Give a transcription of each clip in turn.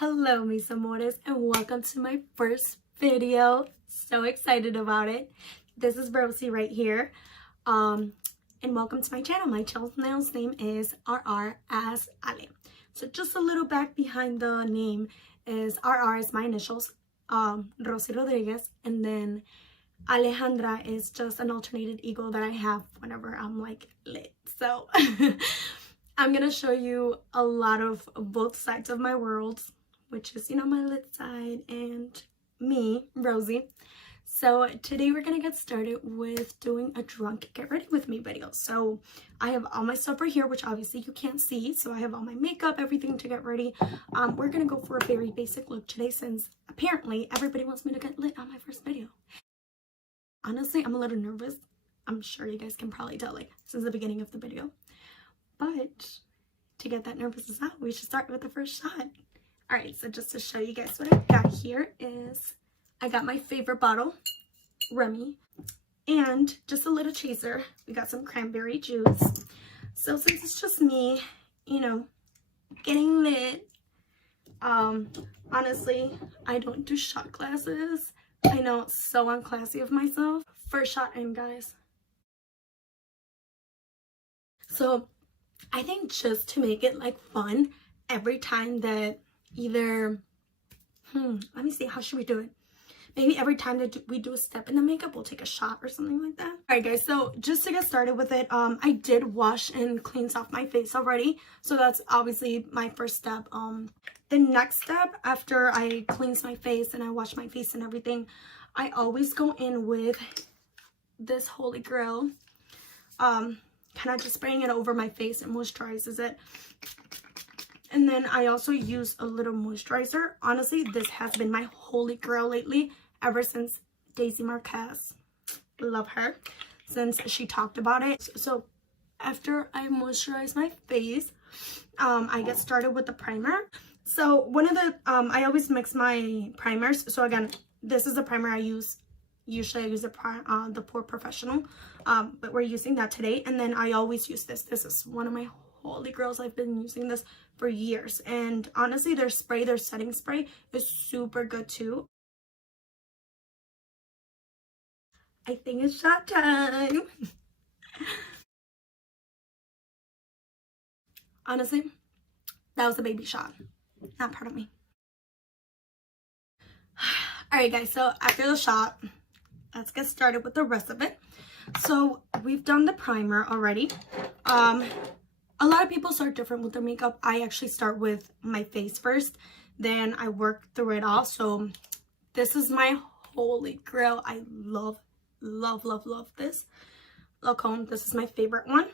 Hello, mis amores, and welcome to my first video. So excited about it. This is Rosie right here. And welcome to my channel. My channel's name is RR as Ale. So just a little back behind the name is RR is my initials, Rosie Rodriguez, and then Alejandra is just an alternated ego that I have whenever I'm like lit. So I'm gonna show you a lot of both sides of my worlds, which is, my lit side and me, Rosie. So today we're gonna get started with doing a drunk get ready with me video. So I have all my stuff right here, which obviously you can't see. So I have all my makeup, everything to get ready. We're gonna go for a very basic look today since apparently everybody wants me to get lit on my first video. Honestly, I'm a little nervous. I'm sure you guys can probably tell, like, since the beginning of the video. But to get that nervousness out, we should start with the first shot. Alright, so just to show you guys what I've got here is I got my favorite bottle, Remy, and just a little chaser. We got some cranberry juice. So since it's just me, getting lit, honestly, I don't do shot glasses. I know it's so unclassy of myself. First shot in, guys. So I think just to make it like fun, every time that either, let me see, how should we do it? Maybe every time that we do a step in the makeup, we'll take a shot or something like that. All right, guys, so just to get started with it, I did wash and cleanse off my face already. So that's obviously my first step. The next step after I cleanse my face and I wash my face and everything, I always go in with this holy grail. Kind of just spraying it over my face and moisturizes it. And then I also use a little moisturizer. Honestly, this has been my holy grail lately, ever since Daisy Marquez. Love her, since she talked about it. So after I moisturize my face, I get started with the primer. So one of the, I always mix my primers. So again, this is the primer I use. Usually I use the Pore Professional, but we're using that today. And then I always use this. This is one of my holy grails. I've been using this for years. And honestly, their setting spray is super good too. I think it's shot time. Honestly, that was a baby shot. Not proud of me. Alright guys, so after the shot, let's get started with the rest of it. So we've done the primer already. A lot of people start different with their makeup. I actually start with my face first, then I work through it all. So this is my holy grail. I love this Lacome. This is my favorite one.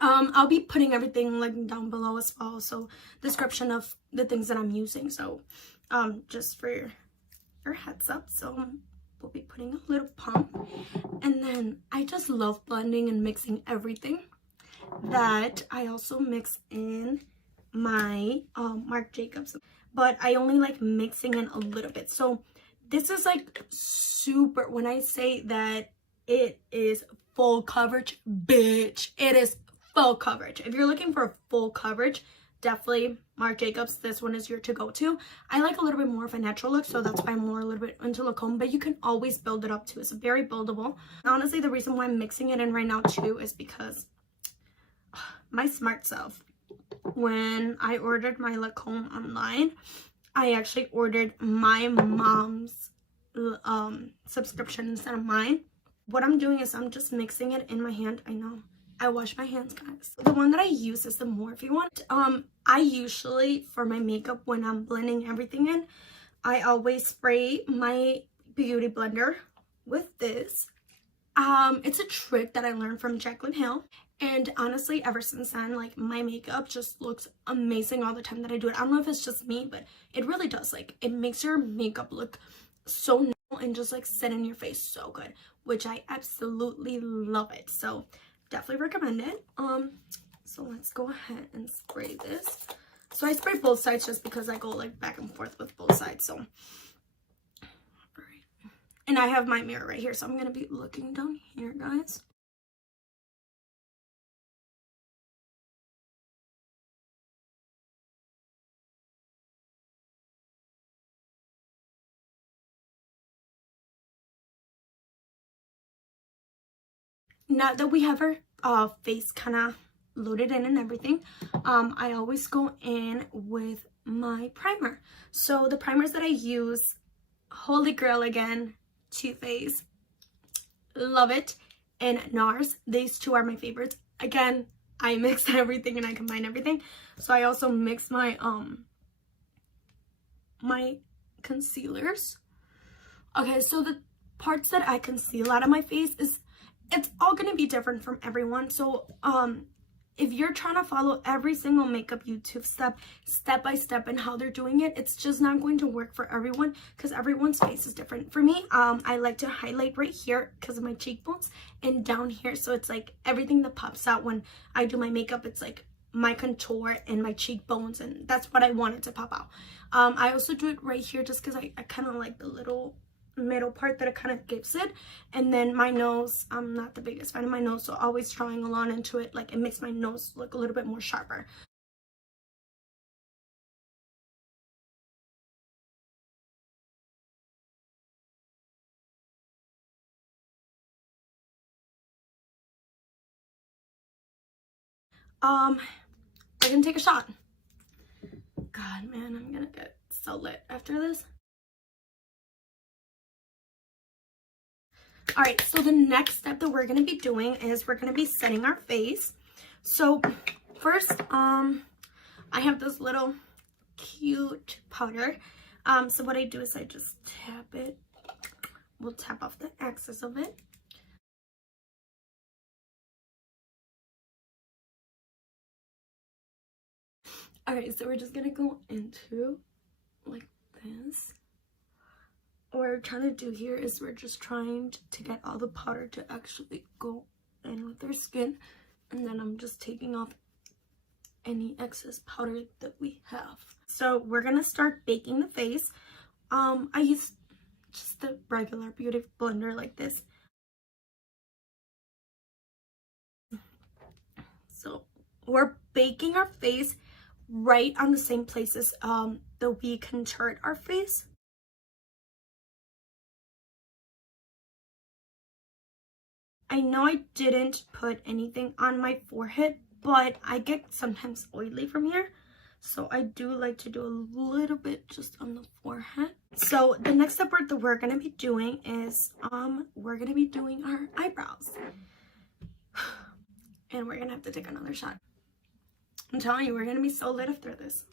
I'll be putting everything like down below as well, so description of the things that I'm using. So just for your heads up. So we'll be putting a little pump, and then I just love blending and mixing everything. That I also mix in my Marc Jacobs, but I only like mixing in a little bit. So this is like super, when I say that it is full coverage, bitch, it is full coverage. If you're looking for full coverage, definitely Marc Jacobs, this one is your to go to. I like a little bit more of a natural look, so that's why I'm more a little bit into Lacome, but you can always build it up too. It's very buildable. Honestly, the reason why I'm mixing it in right now too is because my smart self, when I ordered my Lacome online, I actually ordered my mom's subscription instead of mine. What I'm doing is I'm just mixing it in my hand. I know I wash my hands, guys. The one that I use is the Morphe one. I usually, for my makeup, when I'm blending everything in, I always spray my beauty blender with this. It's a trick that I learned from Jaclyn. And honestly, ever since then, like, my makeup just looks amazing all the time that I do it. I don't know if it's just me, but it really does. Like, it makes your makeup look so natural and just like sit in your face so good, which I absolutely love it. So definitely recommend it. So let's go ahead and spray this. So I spray both sides just because I go like back and forth with both sides. So, all right. And I have my mirror right here, so I'm gonna be looking down here, guys. now that we have our face kind of loaded in and everything, I always go in with my primer. So the primers that I use, holy grail again, Too Faced, love it, and Nars. These two are my favorites. Again, I mix everything and I combine everything. So I also mix my my concealers. Okay, so the parts that I conceal out of my face it's all gonna be different from everyone. So if you're trying to follow every single makeup YouTube step by step and how they're doing it, it's just not going to work for everyone because everyone's face is different. For me, I like to highlight right here because of my cheekbones and down here, so it's like everything that pops out when I do my makeup, it's like my contour and my cheekbones, and that's what I wanted to pop out. I also do it right here just because I kind of like the little middle part that it kind of gives it. And then my nose, I'm not the biggest fan of my nose, so always drawing a lot into it, like it makes my nose look a little bit more sharper. We're gonna take a shot. God, man, I'm gonna get so lit after this. All right, so the next step that we're gonna be doing is we're gonna be setting our face. So first, I have this little cute powder. So what I do is I just tap it. We'll tap off the excess of it. All right, so we're just gonna go into like this. What we're trying to do here is we're just trying to get all the powder to actually go in with our skin, and then I'm just taking off any excess powder that we have. So we're gonna start baking the face. I use just the regular beauty blender like this. So we're baking our face right on the same places that we contoured our face. I know I didn't put anything on my forehead, but I get sometimes oily from here, so I do like to do a little bit just on the forehead. So the next step that we're going to be doing is we're going to be doing our eyebrows, and we're going to have to take another shot. I'm telling you, we're going to be so lit after this.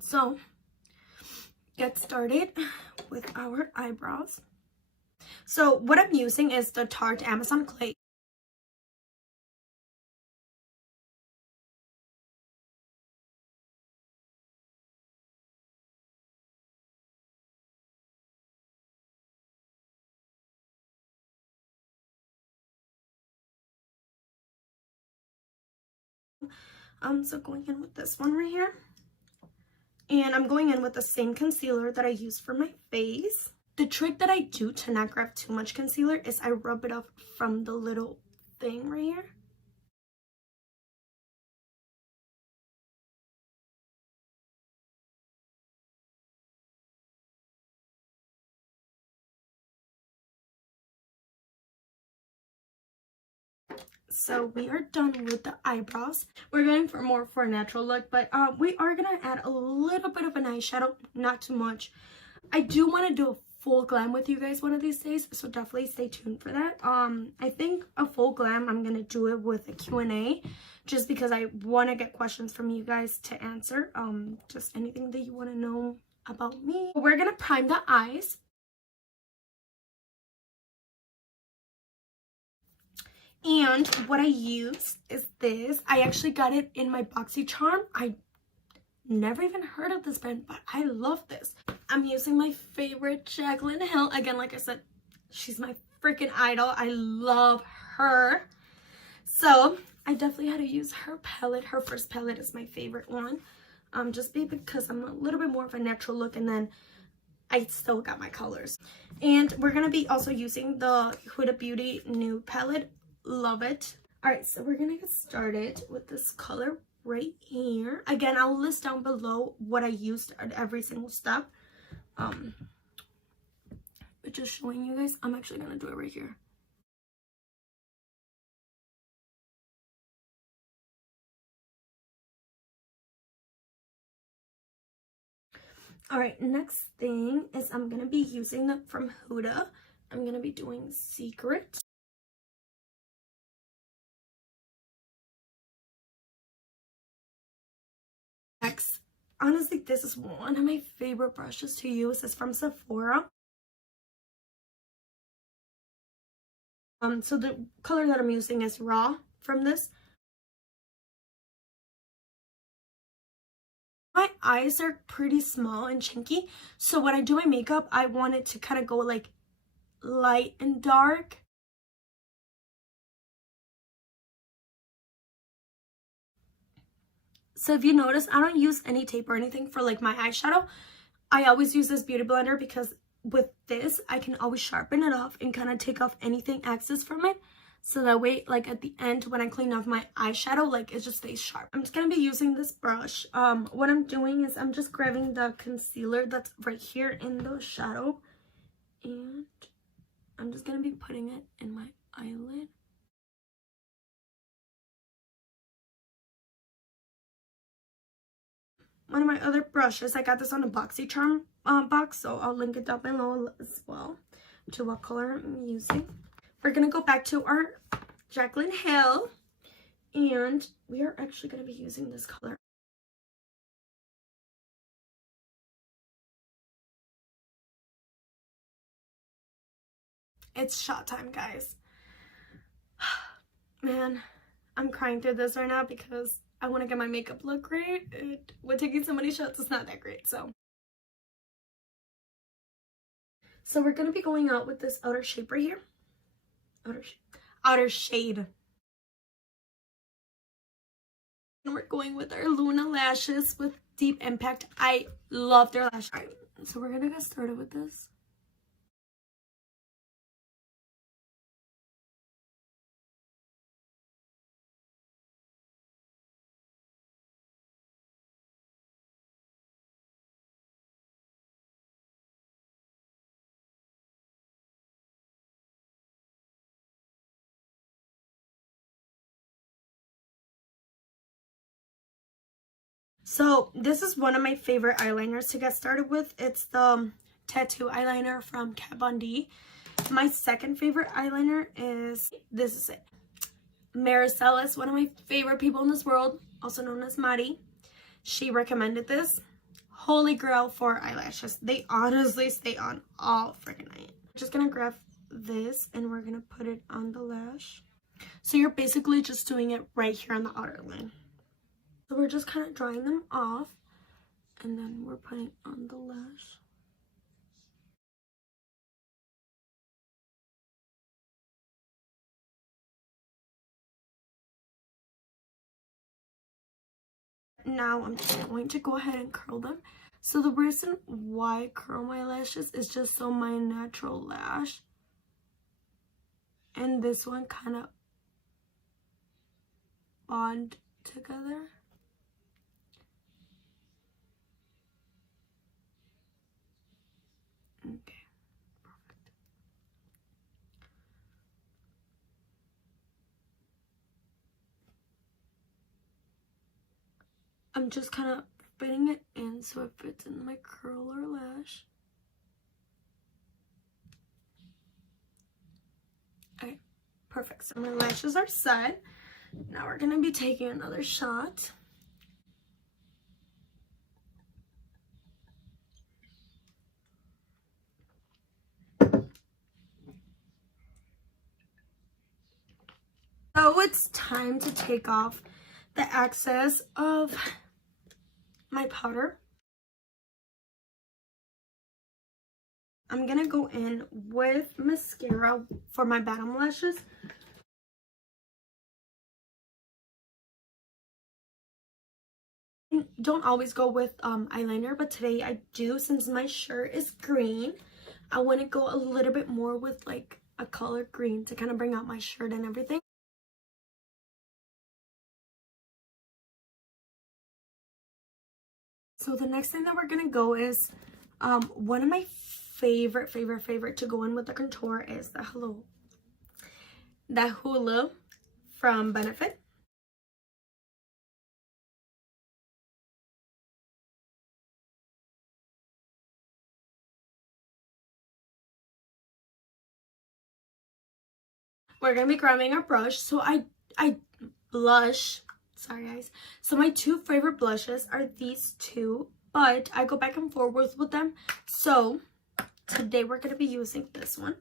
So get started with our eyebrows. So what I'm using is the Tarte Amazon Clay. So going in with this one right here. And I'm going in with the same concealer that I use for my face. The trick that I do to not grab too much concealer is I rub it off from the little thing right here. So we are done with the eyebrows. We're going for a natural look, but we are gonna add a little bit of an eyeshadow, not too much. I do want to do a full glam with you guys one of these days, so definitely stay tuned for that. I think a full glam, I'm gonna do it with a Q&A, just because I want to get questions from you guys to answer. Just anything that you want to know about me. We're gonna prime the eyes. And what I use is this. I actually got it in my BoxyCharm. I never even heard of this brand, but I love this. I'm using my favorite Jaclyn Hill. Again, like I said, she's my freaking idol. I love her. So I definitely had to use her palette. Her first palette is my favorite one. Just because I'm a little bit more of a natural look, and then I still got my colors. And we're going to be also using the Huda Beauty Nude palette. Love it. Alright, so we're gonna get started with this color right here. Again, I'll list down below what I used at every single step. But just showing you guys. I'm actually gonna do it right here. Alright, next thing is I'm gonna be using the from Hoola. I'm gonna be doing Secret. Next, honestly, this is one of my favorite brushes to use. It's from Sephora. So the color that I'm using is Raw from this. My eyes are pretty small and chinky, so when I do my makeup, I want it to kind of go like light and dark. So if you notice, I don't use any tape or anything for like my eyeshadow. I always use this beauty blender because with this, I can always sharpen it off and kind of take off anything excess from it. So that way, like at the end, when I clean off my eyeshadow, like it just stays sharp. I'm just going to be using this brush. What I'm doing is I'm just grabbing the concealer that's right here in the shadow. And I'm just going to be putting it in my eyelid. One of my other brushes, I got this on a BoxyCharm box, so I'll link it down below as well to what color I'm using. We're gonna go back to our Jaclyn Hill, and we are actually gonna be using this color. It's shot time, guys. Man, I'm crying through this right now because I want to get my makeup look great. With taking so many shots, it's not that great. So we're gonna be going out with this outer shape right here. Outer shade. And we're going with our Luna lashes with Deep Impact. I love their lash art. So we're gonna get started with this. So this is one of my favorite eyeliners to get started with. It's the Tattoo eyeliner from Kat Von D. My second favorite eyeliner is, this is it. Maricela, one of my favorite people in this world, also known as Mari. She recommended this. Holy grail for eyelashes. They honestly stay on all freaking night. I'm just gonna grab this and we're gonna put it on the lash. So you're basically just doing it right here on the outer line. So we're just kind of drying them off, and then we're putting on the lash. Now I'm just going to go ahead and curl them. So the reason why I curl my lashes is just so my natural lash and this one kind of bond together. Okay, perfect. I'm just kind of fitting it in so it fits in my curler lash. Okay, perfect. So my lashes are set. Now we're gonna be taking another shot. So it's time to take off the excess of my powder. I'm gonna go in with mascara for my bottom lashes. Don't always go with eyeliner, but today I do, since my shirt is green. I want to go a little bit more with like a color green to kind of bring out my shirt and everything. So the next thing that we're gonna go is one of my favorite to go in with the contour is the Hoola from Benefit. We're gonna be grabbing our brush. So I blush. Sorry guys. So my two favorite blushes are these two, but I go back and forth with them. So today we're gonna be using this one.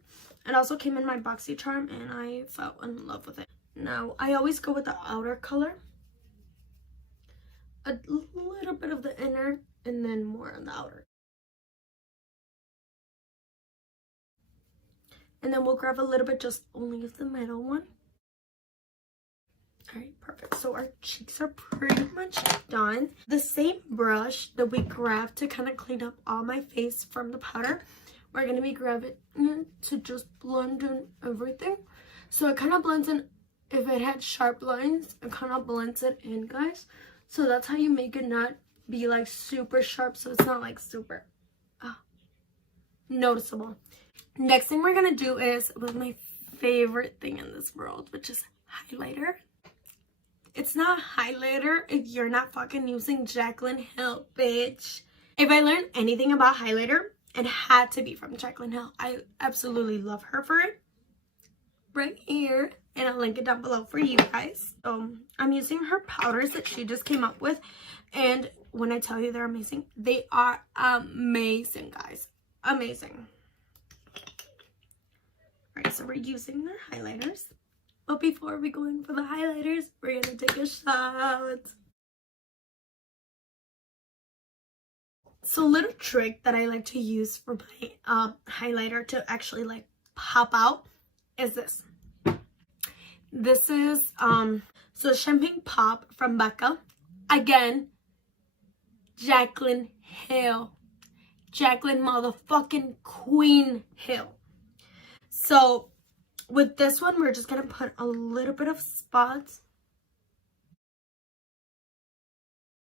It also came in my BoxyCharm and I fell in love with it. Now I always go with the outer color, a little bit of the inner, and then more on the outer. And then we'll grab a little bit just only of the middle one. Alright, perfect. So our cheeks are pretty much done. The same brush that we grabbed to kind of clean up all my face from the powder, we're going to be grabbing to just blend in everything. So it kind of blends in. If it had sharp lines, it kind of blends it in, guys. So that's how you make it not be like super sharp, so it's not like super noticeable. Next thing we're gonna do is with my favorite thing in this world, which is highlighter. It's not highlighter if you're not fucking using Jaclyn Hill, bitch. If I learned anything about highlighter, it had to be from Jaclyn Hill. I absolutely love her for it. Right here, and I'll link it down below for you guys. I'm using her powders that she just came up with, and when I tell you they're amazing, they are amazing, guys. Amazing. Alright, so we're using their highlighters. But before we go in for the highlighters, we're gonna take a shot. So a little trick that I like to use for my highlighter to actually like pop out is this. This is so Champagne Pop from Becca. Again, Jaclyn Hill. Jaclyn motherfucking Queen Hill. So with this one, we're just gonna put a little bit of spots.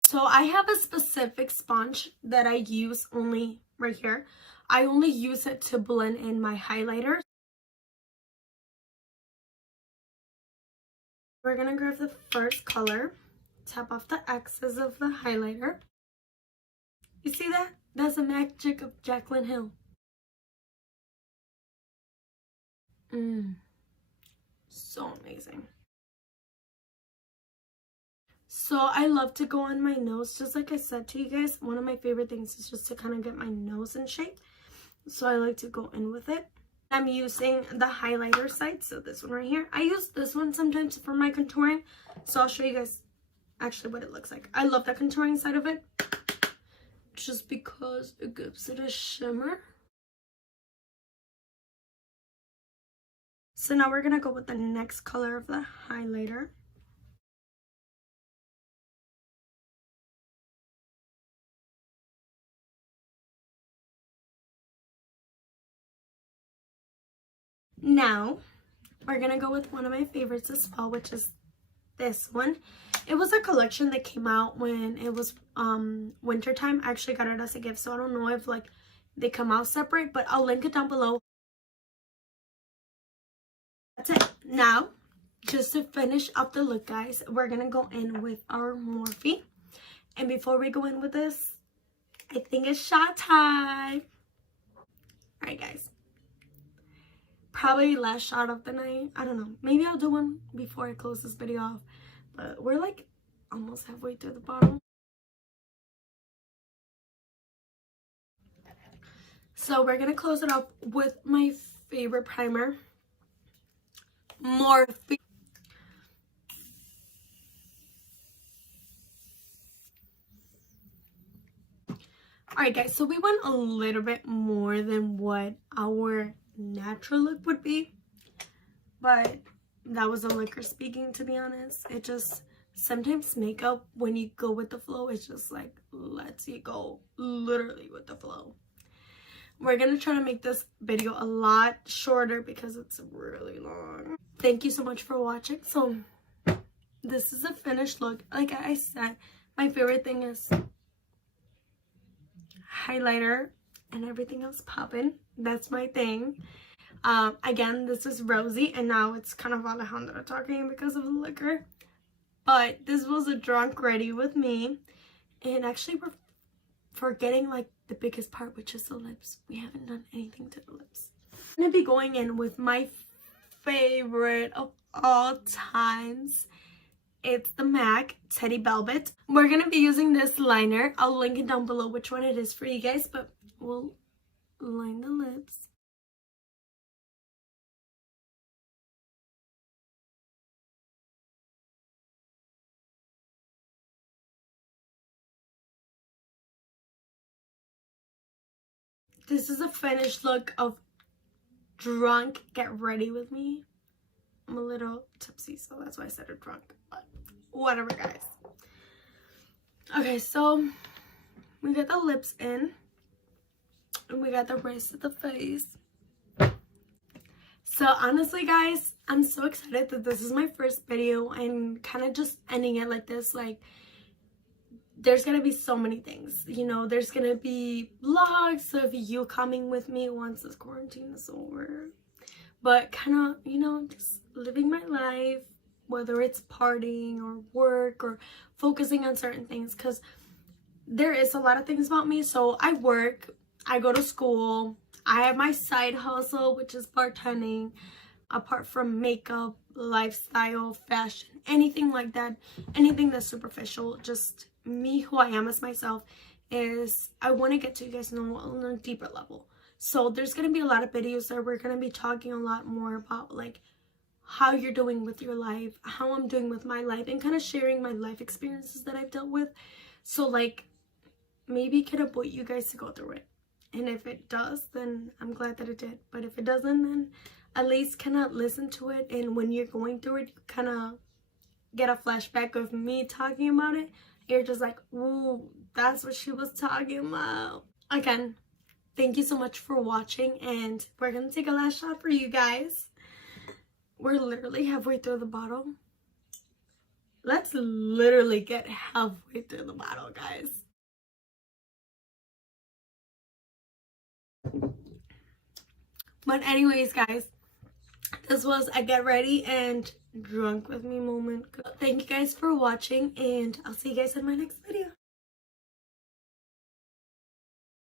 So I have a specific sponge that I use only right here. I only use it to blend in my highlighter. We're gonna grab the first color, tap off the X's of the highlighter. You see that? That's the magic of Jaclyn Hill. So amazing. So I love to go on my nose, just like I said to you guys. One of my favorite things is just to kind of get my nose in shape. So I like to go in with it. I'm using the highlighter side, so this one right here. I use this one sometimes for my contouring, so I'll show you guys actually what it looks like. I love the contouring side of it, just because it gives it a shimmer. So now we're gonna go with the next color of the highlighter. Now we're gonna go with one of my favorites as well, which is this one. It was a collection that came out when it was winter time. I actually got it as a gift, so I don't know if like they come out separate, but I'll link it down below. That's it. Now, just to finish up the look, guys, we're gonna go in with our Morphe. And before we go in with this, I think it's shot time. Alright, guys. Probably last shot of the night. I don't know. Maybe I'll do one before I close this video off. But we're like almost halfway through the bottle. So we're gonna close it up with my favorite primer, Morphe. Alright guys, so we went a little bit more than what our natural look would be, but that was a liquor speaking, to be honest. It just, sometimes makeup, when you go with the flow, it's just like lets you go literally with the flow. We're gonna try to make this video a lot shorter because it's really long. Thank you so much for watching. So this is a finished look. Like I said, my favorite thing is highlighter and everything else popping. That's my thing. Again, this is Rosie, and now it's kind of Alejandra talking because of the liquor. But this was a drunk ready with me, and actually we're forgetting like the biggest part, which is the lips. We haven't done anything to the lips. I'm gonna be going in with my favorite of all times. It's the MAC Teddy Velvet. We're gonna be using this liner. I'll link it down below which one it is for you guys, but we'll line the lips. This is a finished look of drunk get ready with me. I'm a little tipsy, so that's why I said it drunk, but whatever, guys. Okay, so we got the lips in, and we got the rest of the face. So honestly, guys, I'm so excited that this is my first video, and kind of just ending it like this. Like, there's gonna be so many things, you know. There's gonna be vlogs of you coming with me once this quarantine is over, but kind of, you know, just living my life, whether it's partying or work or focusing on certain things, because there is a lot of things about me. So I work, I go to school, I have my side hustle, which is bartending, apart from makeup, lifestyle, fashion, anything like that, anything that's superficial. Just me, who I am as myself, is I want to get to you guys know on a deeper level. So there's going to be a lot of videos that we're going to be talking a lot more about, like, how you're doing with your life, how I'm doing with my life, and kind of sharing my life experiences that I've dealt with. So, like, maybe it could avoid you guys to go through it. And if it does, then I'm glad that it did. But if it doesn't, then at least kind of listen to it. And when you're going through it, you kind of get a flashback of me talking about it. You're just like, ooh, that's what she was talking about. Again, thank you so much for watching, and we're gonna take a last shot for you guys. We're literally halfway through the bottle. Let's literally get halfway through the bottle, guys. But anyways, guys, this was a get ready and drunk with me moment. Thank you guys for watching, and I'll see you guys in my next video.